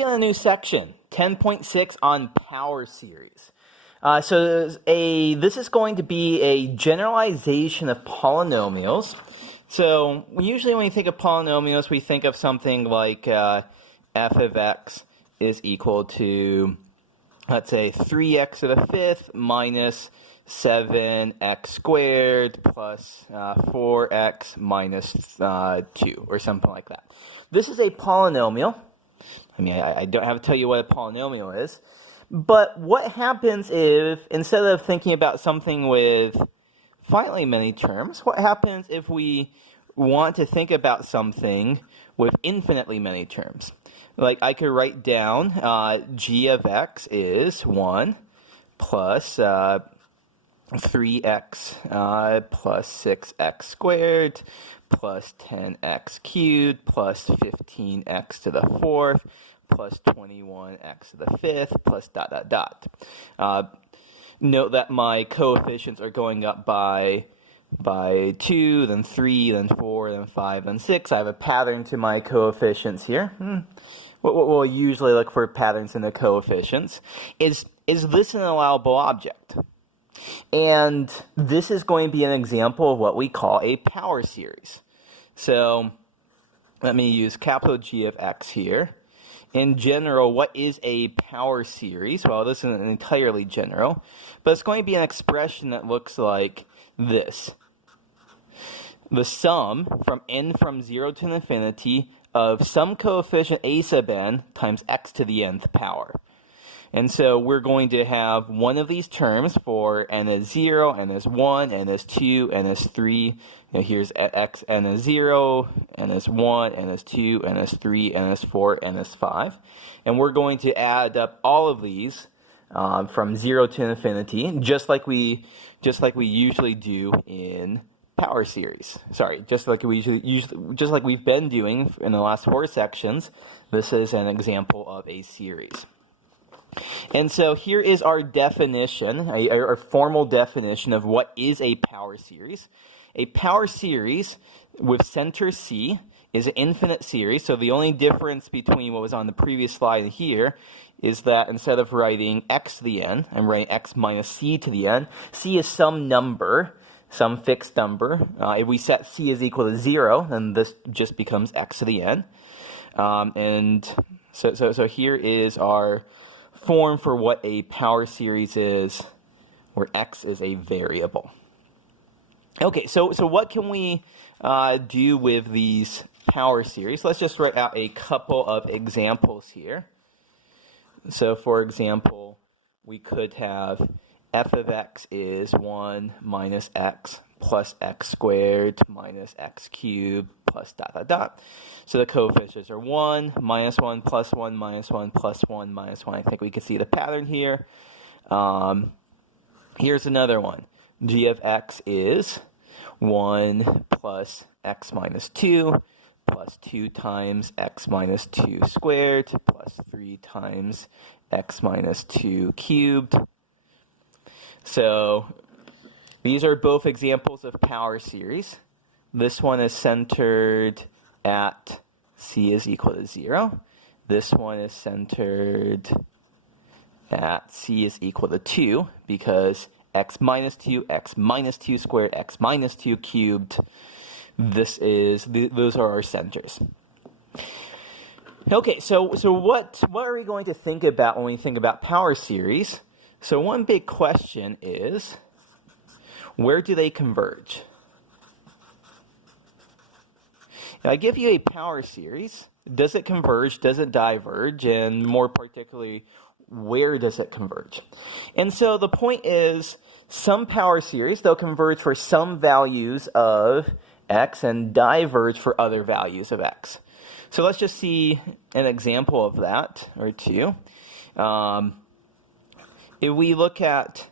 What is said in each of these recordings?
begin a new section, 10.6 on power series. This is going to be a generalization of polynomials. So usually when we think of polynomials, we think of something like f of x is equal to, let's say, 3x to the fifth minus 7x squared plus 4x minus 2, or something like that. This is a polynomial. I mean, I don't have to tell you what a polynomial is. But what happens if, instead of thinking about something with finitely many terms, what happens if we want to think about something with infinitely many terms? Like, I could write down g of x is 1 plus 3x plus 6x squared plus 10x cubed plus 15x to the fourth plus 21x to the fifth plus dot, dot, dot. Note that my coefficients are going up by 2, then 3, then 4, then 5, then 6. I have a pattern to my coefficients here. We'll usually look for patterns in the coefficients. Is this an allowable object? And this is going to be an example of what we call a power series. So let me use capital G of x here. In general, what is a power series? Well, this isn't entirely general, but it's going to be an expression that looks like this. The sum from n from 0 to infinity of some coefficient a sub n times x to the nth power. And so we're going to have one of these terms for n is 0, n is 1, n is 2, n is 3. Here's x, n is 0, n is 1, n is 2, n is 3, n is 4, n is 5. And we're going to add up all of these from 0 to infinity, just like we usually do in power series. Sorry, just like we've been doing in the last 4 sections. This is an example of a series. And so here is our definition, our formal definition of what is a power series. A power series with center C is an infinite series. So the only difference between what was on the previous slide and here is that instead of writing x to the n, I'm writing x minus c to the n. C is some number, some fixed number. If we set c is equal to 0, then this just becomes x to the n. And so here is our form for what a power series is, where x is a variable. Okay, so what can we do with these power series? Let's just write out a couple of examples here. So, for example, we could have f of x is 1 minus x plus x squared minus x cubed plus dot, dot, dot. So the coefficients are 1, minus 1, plus 1, minus 1, plus 1, minus 1. I think we can see the pattern here. Here's another one. G of x is 1 plus x minus 2 plus 2 times x minus 2 squared plus 3 times x minus 2 cubed. So these are both examples of power series. This one is centered at c is equal to 0. This one is centered at c is equal to 2 because x minus 2 squared, x minus 2 cubed. Those are our centers. Okay, so what are we going to think about when we think about power series? So one big question is, where do they converge? Now, I give you a power series. Does it converge? Does it diverge? And more particularly, where does it converge? And so the point is, some power series, they'll converge for some values of x and diverge for other values of x. So let's just see an example of that, or two. If we look at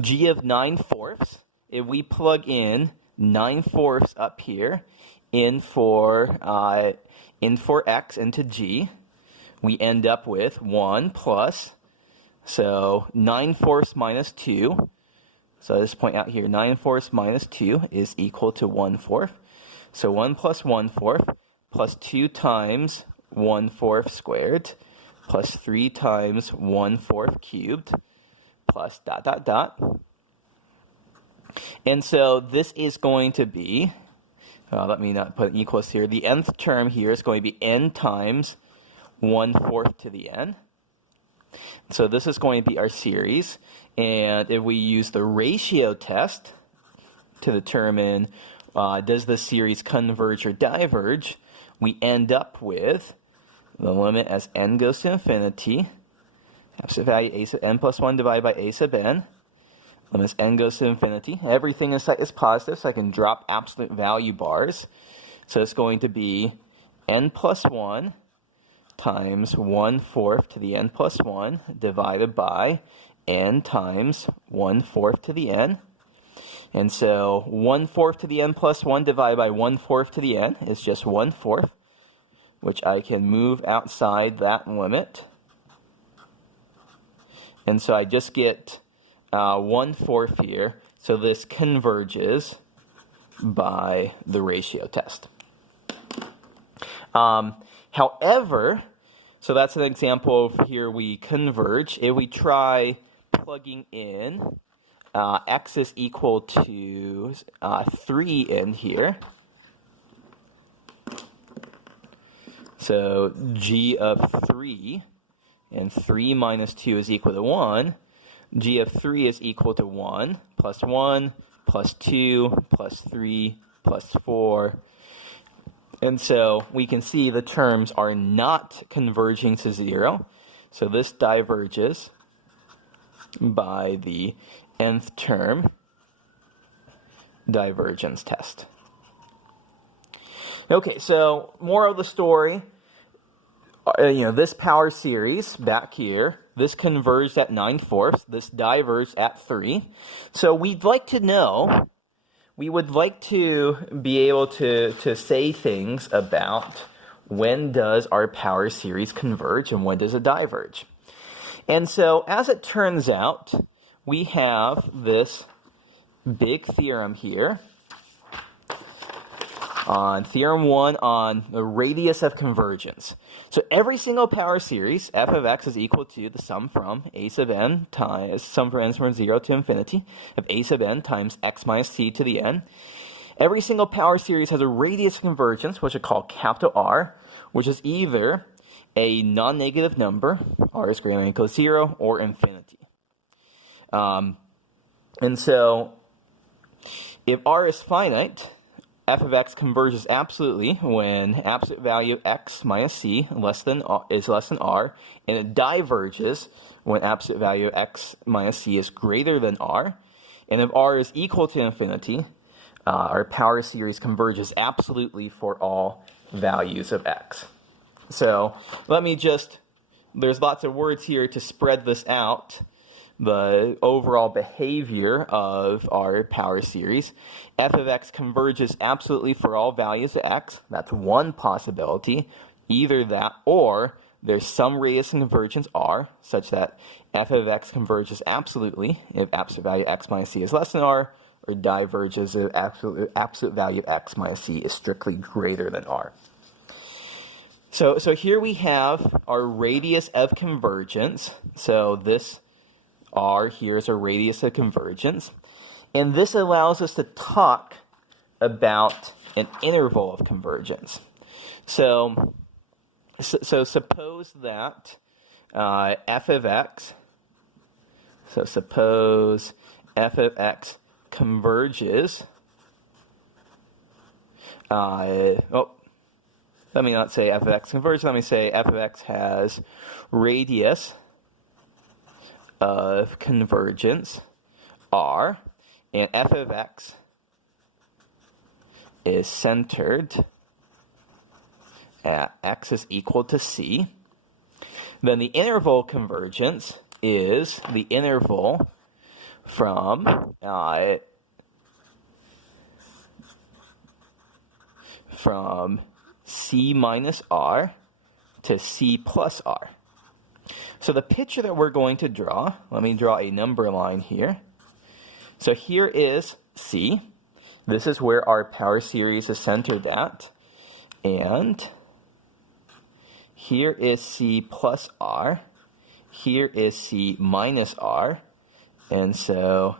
g of 9/4, if we plug in 9/4 up here in for x into g, we end up with 1 plus, so 9/4 minus 2. So I just point out here, 9/4 minus 2 is equal to 1/4. So 1 plus 1/4 plus 2 times 1/4 squared plus 3 times 1/4 cubed plus ... And so this is going to be, let me not put equals here, the nth term here is going to be n times 1/4 to the n. So this is going to be our series, and if we use the ratio test to determine does the series converge or diverge, we end up with the limit as n goes to infinity, absolute value a sub n plus 1 divided by a sub n, limit as n goes to infinity. Everything inside is positive, so I can drop absolute value bars. So it's going to be n plus 1 times 1/4 to the n plus 1 divided by n times 1/4 to the n. And so 1/4 to the n plus 1 divided by 1/4 to the n is just 1/4, which I can move outside that limit. And so I just get 1/4 here. So this converges by the ratio test. However, so that's an example of here we converge. If we try plugging in x is equal to 3 in here, so g of 3, and 3 minus 2 is equal to 1, g of 3 is equal to 1 plus 2 plus 3 plus 4. And so we can see the terms are not converging to 0. So this diverges by the nth term divergence test. Okay, so moral of the story, this power series back here, this converged at 9/4, this diverged at 3. So we'd like to know, we would like to be able to say things about when does our power series converge and when does it diverge. And so as it turns out, we have this big theorem here on Theorem 1 on the radius of convergence. So every single power series, f of x is equal to the sum from a sub n times, sum from n from 0 to infinity, of a sub n times x minus c to the n. Every single power series has a radius of convergence, which we call capital R, which is either a non-negative number, r is greater than or equal to 0, or infinity. And so if r is finite, f of x converges absolutely when absolute value x minus c is less than r, and it diverges when absolute value x minus c is greater than r. And if r is equal to infinity, our power series converges absolutely for all values of x. So let me just, there's lots of words here to spread this out, the overall behavior of our power series. F of x converges absolutely for all values of x. That's one possibility. Either that or there's some radius of convergence r such that f of x converges absolutely if absolute value x minus c is less than r, or diverges if absolute value x minus c is strictly greater than r. So here we have our radius of convergence. So this r here is a radius of convergence. And this allows us to talk about an interval of convergence. So suppose that f of x, so suppose f of x converges, let me not say f of x converges, let me say f of x has radius of convergence r, and f of x is centered at x is equal to c. Then the interval convergence is the interval from c minus r to c plus r. So the picture that we're going to draw, let me draw a number line here. So here is C. This is where our power series is centered at. And here is C plus R, here is C minus R, and so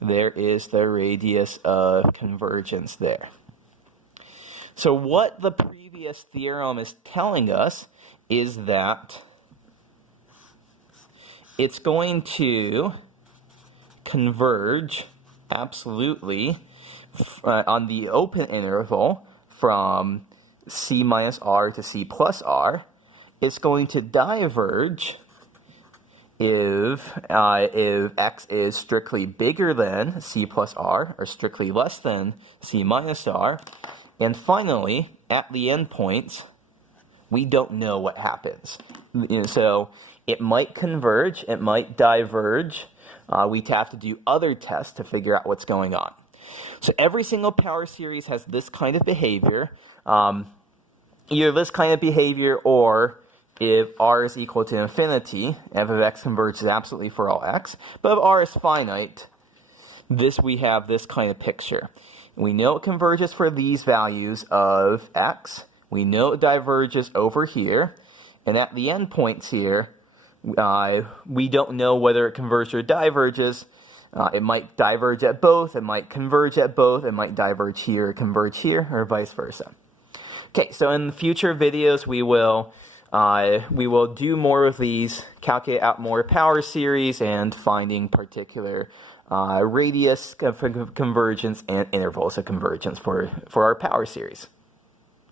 there is the radius of convergence there. So what the previous theorem is telling us is that it's going to converge absolutely on the open interval from C minus R to C plus R. It's going to diverge if x is strictly bigger than C plus R or strictly less than C minus R. And finally, at the endpoints, we don't know what happens. So it might converge, it might diverge. We'd have to do other tests to figure out what's going on. So every single power series has this kind of behavior. Either this kind of behavior, or if r is equal to infinity, f of x converges absolutely for all x. But if r is finite, we have this kind of picture. We know it converges for these values of x. We know it diverges over here. And at the endpoints here, we don't know whether it converges or diverges. It might diverge at both, it might converge at both, it might diverge here or converge here, or vice versa. Okay, so in the future videos we will do more of these, calculate out more power series, and finding particular radius of convergence and intervals of convergence for our power series.